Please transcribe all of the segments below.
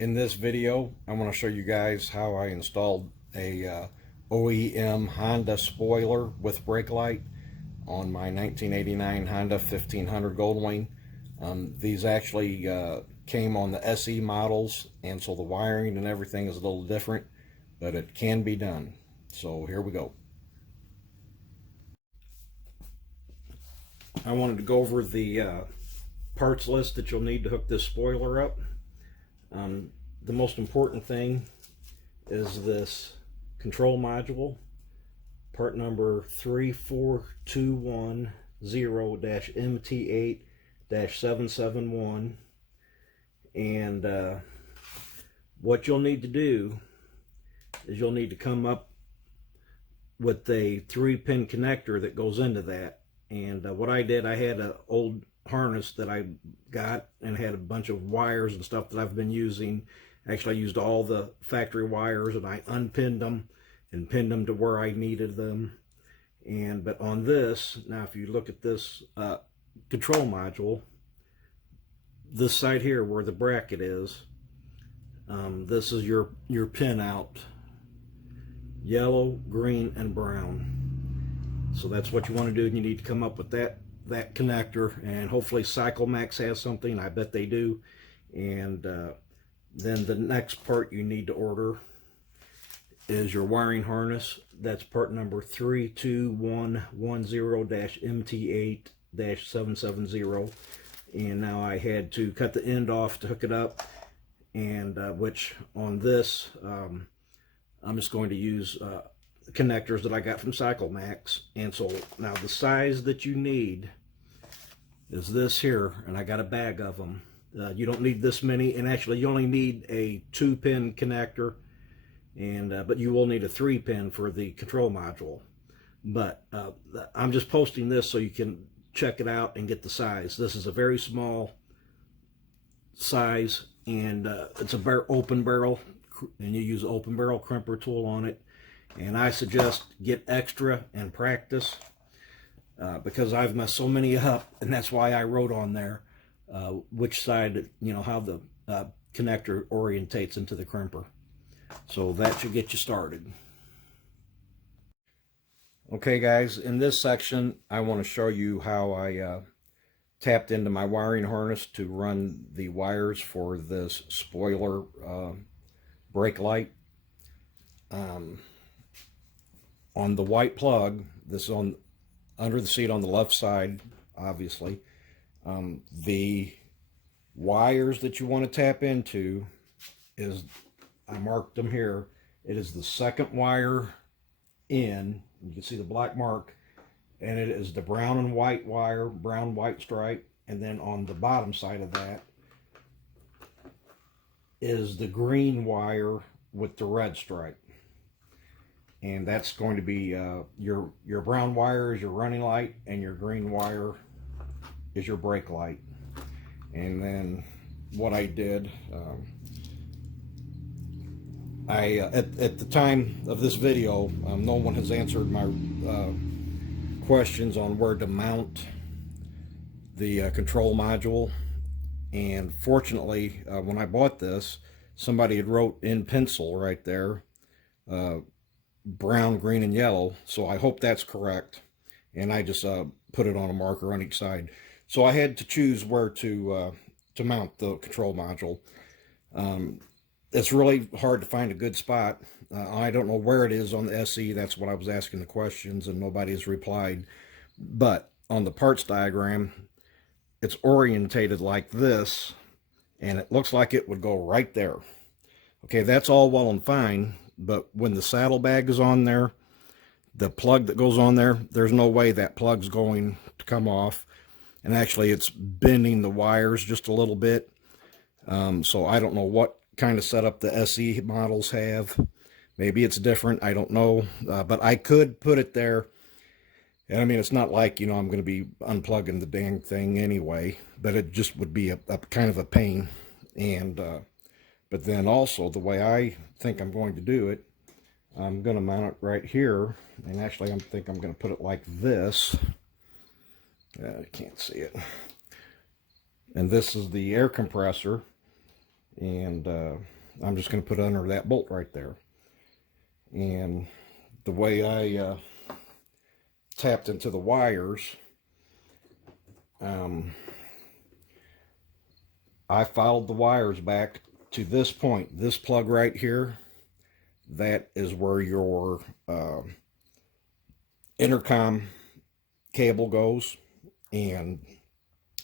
In this video, I want to show you guys how I installed a OEM Honda spoiler with brake light on my 1989 Honda 1500 Goldwing. These actually came on the SE models, and so the wiring and everything is a little different, but it can be done. So here we go. I wanted to go over the parts list that you'll need to hook this spoiler up. The most important thing is this control module, part number 34210-MT8-771. And what you'll need to do is you'll need to come up with a 3-pin connector that goes into that. And what I did, I had an old harness that I got and had a bunch of wires and stuff that I've been using. Actually, I used all the factory wires and I unpinned them and pinned them to where I needed them. But on this, now if you look at this control module, this side here where the bracket is, this is your pin out, yellow, green, and brown. So that's what you want to do, and you need to come up with that connector, and hopefully Cyclemax has something. I bet they do. And then the next part you need to order is your wiring harness. That's part number 32110-MT8-770. And now I had to cut the end off to hook it up, and which on this I'm just going to use connectors that I got from Cyclemax. And so now the size that you need is this here, and I got a bag of them. You don't need this many, and actually you only need a 2-pin connector, and but you will need a 3-pin for the control module. But I'm just posting this so you can check it out and get the size. This is a very small size, and it's a open barrel, and you use an open barrel crimper tool on it. And I suggest get extra and practice because I've messed so many up, and that's why I wrote on there which side, how the connector orientates into the crimper. So that should get you started. Okay guys, in this section I want to show you how I tapped into my wiring harness to run the wires for this spoiler brake light. On the white plug, this is on under the seat on the left side, obviously. The wires that you want to tap into is, I marked them here. It is the second wire in. You can see the black mark, and it is the brown and white wire, brown white stripe. And then on the bottom side of that is the green wire with the red stripe. And that's going to be your brown wire is your running light, and your green wire is your brake light. And then what I did, at the time of this video, no one has answered my questions on where to mount the control module. And fortunately, when I bought this, somebody had wrote in pencil right there, brown, green, and yellow. So I hope that's correct. And I just put it on a marker on each side. So I had to choose where to mount the control module. It's really hard to find a good spot. I don't know where it is on the SE. That's what I was asking the questions, and nobody has replied. But on the parts diagram, it's orientated like this, and it looks like it would go right there. Okay, that's all well and fine, but when the saddlebag is on there, the plug that goes on there, there's no way that plug's going to come off. And actually it's bending the wires just a little bit. So I don't know what kind of setup the SE models have. Maybe it's different, I don't know. But I could put it there. And I mean, it's not like, I'm going to be unplugging the dang thing anyway, but it just would be a kind of a pain. And but then also the way I think I'm going to do it, I'm going to mount it right here. And actually I think I'm going to put it like this. I can't see it. And this is the air compressor. and I'm just going to put it under that bolt right there. And the way I tapped into the wires, I followed the wires back to this point. This plug right here, that is where your intercom cable goes. And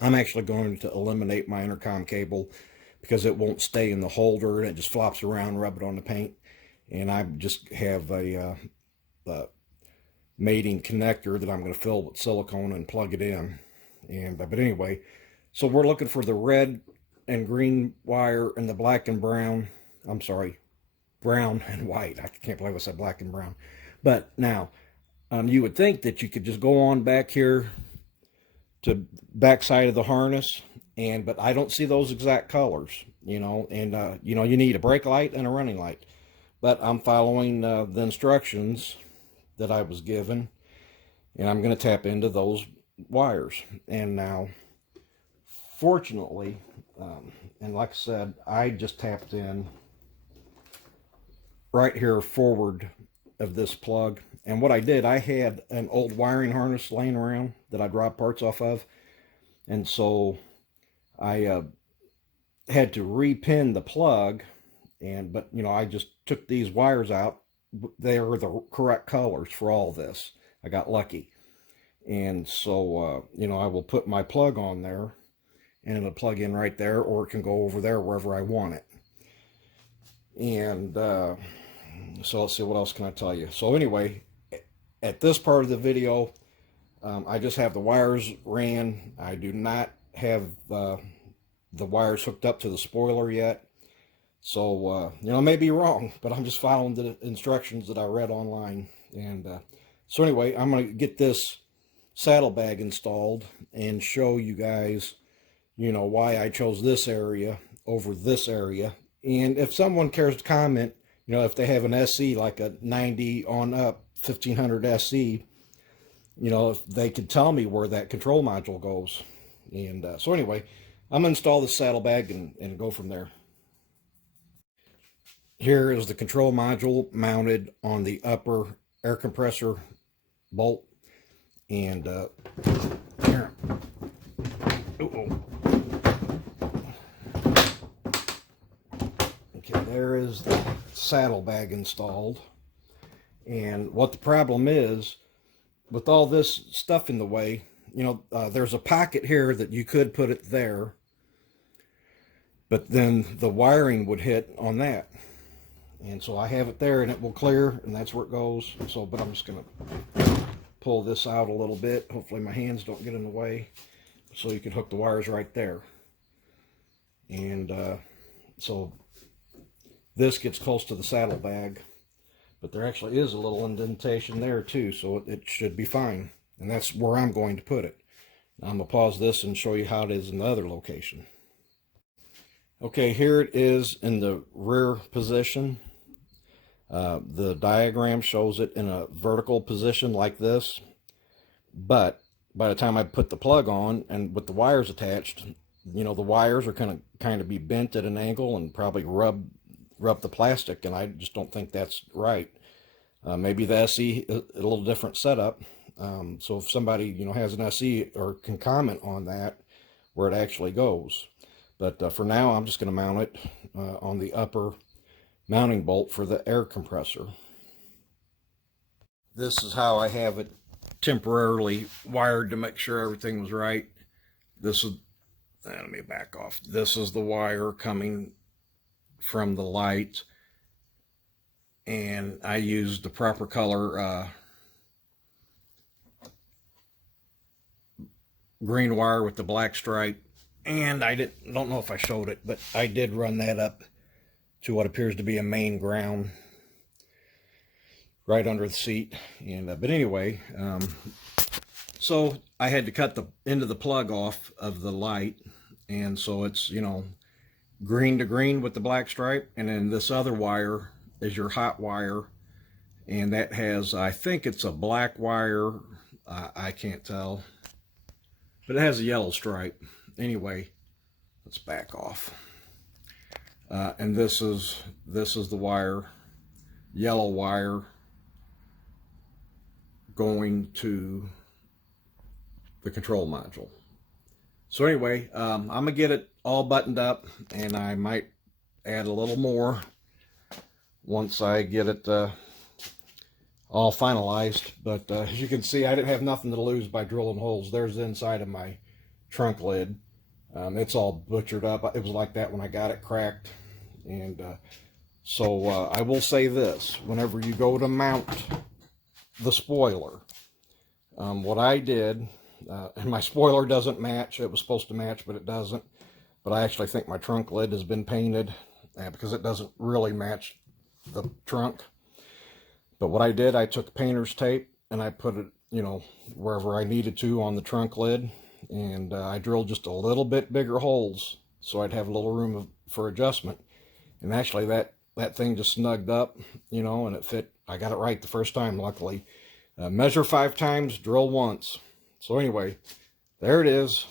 I'm actually going to eliminate my intercom cable because it won't stay in the holder and it just flops around, rub it on the paint. And I just have a mating connector that I'm going to fill with silicone and plug it in. And but anyway, so we're looking for the red and green wire and the black and brown. I'm sorry, brown and white. I can't believe I said black and brown. But now, you would think that you could just go on back here to back side of the harness, but I don't see those exact colors, you know, and you know, you need a brake light and a running light. But I'm following the instructions that I was given, and I'm going to tap into those wires. And now, fortunately, and like I said, I just tapped in right here forward of this plug. And what I did, I had an old wiring harness laying around that I dropped parts off of, and so I had to repin the plug. But you know, I just took these wires out. They are the correct colors for all this. I got lucky. And so you know, I will put my plug on there, and it'll plug in right there, or it can go over there wherever I want it. And so let's see, what else can I tell you? So anyway, at this part of the video, I just have the wires ran. I do not have the wires hooked up to the spoiler yet. So, you know, I may be wrong, but I'm just following the instructions that I read online. And so anyway, I'm going to get this saddlebag installed and show you guys, you know, why I chose this area over this area. And if someone cares to comment, you know, if they have an SE, like a 90 on up 1500 SE, you know, if they could tell me where that control module goes. And so anyway, I'm going to install the saddlebag and go from there. Here is the control module mounted on the upper air compressor bolt. And here. Okay, there is the saddlebag installed. And what the problem is, with all this stuff in the way, you know, there's a pocket here that you could put it there, but then the wiring would hit on that. And so I have it there, and it will clear, and that's where it goes. So, but I'm just going to pull this out a little bit. Hopefully my hands don't get in the way. So you can hook the wires right there. And so this gets close to the saddlebag, but there actually is a little indentation there too, so it should be fine. And that's where I'm going to put it. Now I'm going to pause this and show you how it is in the other location. Okay, here it is in the rear position. The diagram shows it in a vertical position like this, but by the time I put the plug on and with the wires attached, you know, the wires are going to kind of be bent at an angle and probably rub the plastic, and I just don't think that's right. Maybe the SE a little different setup. So if somebody, you know, has an SE or can comment on that, where it actually goes. But for now, I'm just going to mount it on the upper mounting bolt for the air compressor. This is how I have it temporarily wired to make sure everything was right. This is, let me back off. This is the wire coming from the light, and I used the proper color green wire with the black stripe. And I don't know if I showed it, but I did run that up to what appears to be a main ground right under the seat. And but anyway, so I had to cut the end of the plug off of the light, and so it's, you know, green to green with the black stripe, and then this other wire is your hot wire, and that has, I think it's a black wire, I can't tell, but it has a yellow stripe. Anyway, let's back off. and this is the wire, yellow wire, going to the control module. So anyway, I'm gonna get it all buttoned up, and I might add a little more once I get it all finalized. But as you can see, I didn't have nothing to lose by drilling holes. There's the inside of my trunk lid. It's all butchered up. It was like that when I got it cracked. And so I will say this: whenever you go to mount the spoiler, what I did, and my spoiler doesn't match. It was supposed to match, but it doesn't. But I actually think my trunk lid has been painted because it doesn't really match the trunk. But what I did, I took painter's tape and I put it, you know, wherever I needed to on the trunk lid. And I drilled just a little bit bigger holes so I'd have a little room for adjustment. And actually that thing just snugged up, you know, and it fit. I got it right the first time, luckily. Measure 5 times, drill once. So anyway, there it is.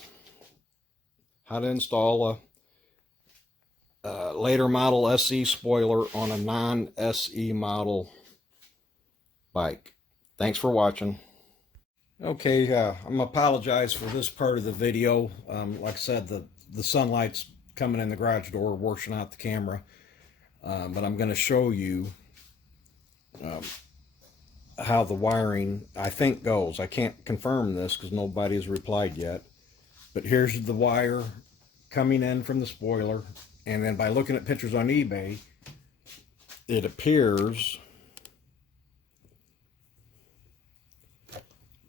How to install a later model SE spoiler on a non-SE model bike. Thanks for watching. Okay, I'm gonna apologize for this part of the video. Like I said, the sunlight's coming in the garage door, washing out the camera. But I'm gonna show you how the wiring, I think, goes. I can't confirm this because nobody has replied yet. But here's the wire coming in from the spoiler. And then by looking at pictures on eBay, it appears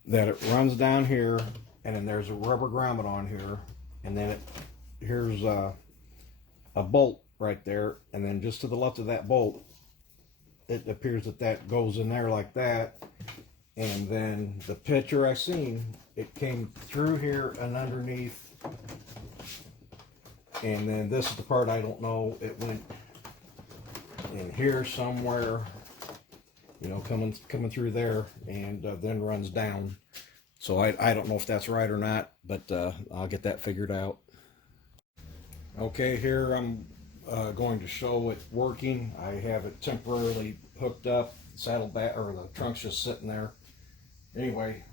that it runs down here, and then there's a rubber grommet on here, and then here's a bolt right there, and then just to the left of that bolt, it appears that goes in there like that. And then the picture I seen, it came through here and underneath, and then this is the part I don't know, it went in here somewhere, you know, coming through there, and then runs down. So I don't know if that's right or not, but I'll get that figured out. Okay, here I'm going to show it working. I have it temporarily hooked up, saddlebag, or the trunk's just sitting there. Anyway,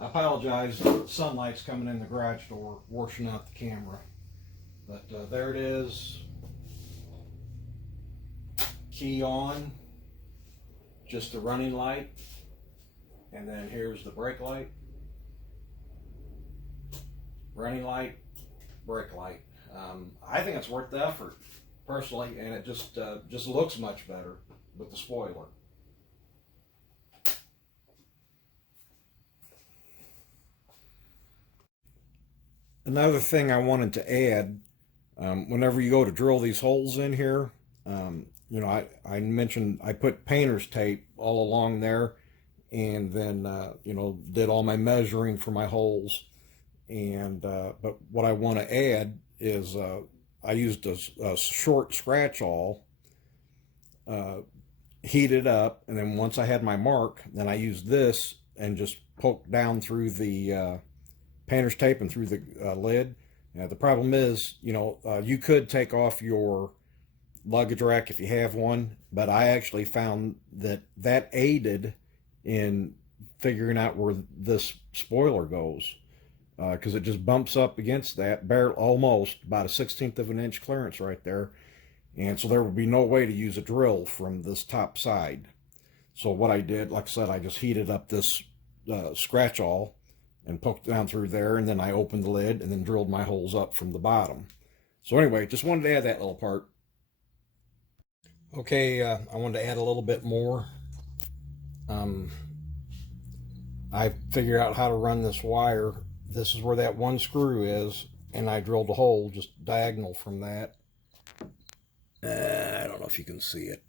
I apologize. The sunlight's coming in the garage door, washing out the camera. But there it is. Key on. Just the running light. And then here's the brake light. Running light, brake light. I think it's worth the effort, personally, and it just looks much better with the spoiler. Another thing I wanted to add, whenever you go to drill these holes in here, you know, I mentioned I put painter's tape all along there, and then, you know, did all my measuring for my holes. And but what I want to add is I used a short scratch awl, heated up, and then once I had my mark, then I used this and just poked down through the painter's tape and through the lid. Now, the problem is, you know, you could take off your luggage rack if you have one, but I actually found that aided in figuring out where this spoiler goes, because it just bumps up against that, barely, almost about a 1/16 of an inch clearance right there. And so there would be no way to use a drill from this top side. So what I did, like I said, I just heated up this scratch awl and poked down through there, and then I opened the lid and then drilled my holes up from the bottom. So anyway, just wanted to add that little part. Okay, I wanted to add a little bit more. I figured out how to run this wire. This is where that one screw is, and I drilled a hole just diagonal from that. I don't know if you can see it.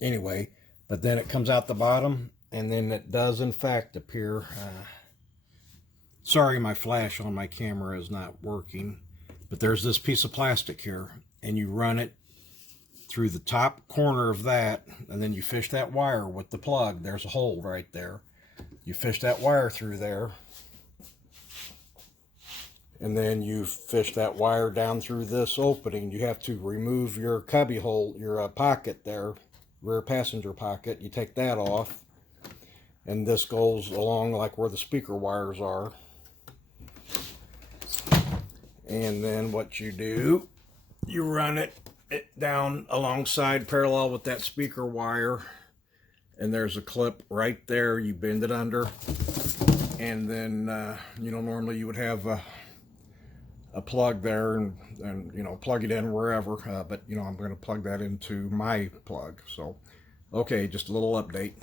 Anyway, but then it comes out the bottom, and then it does in fact appear. Sorry, my flash on my camera is not working, but there's this piece of plastic here, and you run it through the top corner of that, and then you fish that wire with the plug. There's a hole right there. You fish that wire through there, and then you fish that wire down through this opening. You have to remove your cubby hole, your pocket there, rear passenger pocket. You take that off, and this goes along like where the speaker wires are. And then what you do, you run it down alongside parallel with that speaker wire, and there's a clip right there. You bend it under, and then you know, normally you would have a plug there, and you know, plug it in wherever, but you know, I'm going to plug that into my plug. So okay, just a little update.